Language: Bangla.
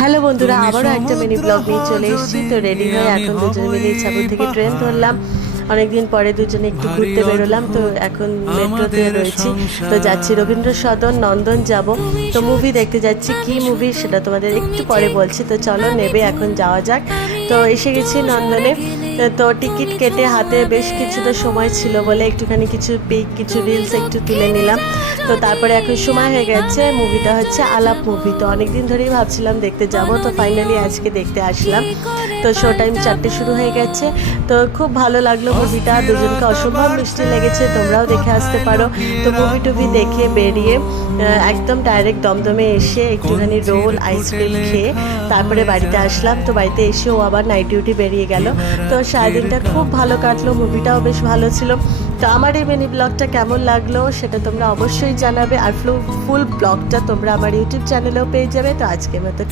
হ্যালো বন্ধুরা, আবারও একটা মিনি ব্লগ নিয়ে চলে এসেছি। তো রেডি হয়ে এখন দুজনে মিলে ইচ্ছাপুর থেকে ট্রেন ধরলাম। অনেকদিন পরে দুজনে একটু ঘুরতে বেরোলাম। তো এখন মেট্রোতে রয়েছি, তো যাচ্ছি রবীন্দ্র সদন, নন্দন যাব। তো মুভি দেখতে যাচ্ছি, কি মুভি সেটা তোমাদের একটু পরে বলছি। তো চলো নেবে এখন যাওয়া যাক। তো এসে গেছি নন্দনে। তো টিকিট কেটে হাতে বেশ কিছুটা সময় ছিল বলে একটুখানি কিছু পিক, কিছু রিলস একটু তুলে নিলাম। তো তারপরে এখন সময় হয়ে গেছে, মুভিটা হচ্ছে আলাপ মুভি। তো অনেকদিন ধরেই ভাবছিলাম দেখতে যাব, তো ফাইনালি আজকে দেখতে আসলাম। তো শো টাইম 4টে শুরু হয়ে গেছে। তো খুব ভালো লাগলো মুভিটা, দুজনকে অসম্ভব মিষ্টি লেগেছে, তোমরাও দেখে আসতে পারো। তো মুভি টুভি দেখে বেরিয়ে একদম ডাইরেক্ট দমদমে এসে একটুখানি রোল আইসক্রিম খেয়ে তারপরে বাড়িতে আসলাম। তো বাড়িতে এসে ও আবার নাইট ডিউটি বেরিয়ে গেল। তো সারাদিনটা খুব ভালো কাটলো, মুভিটাও বেশ ভালো ছিল। তো আমার এই মিনি ব্লগটা কেমন লাগলো সেটা তোমরা অবশ্যই জানাবে। আর ফুল ব্লগটা তোমরা আমার ইউটিউব চ্যানেলেও পেয়ে যাবে। তো আজকের মতো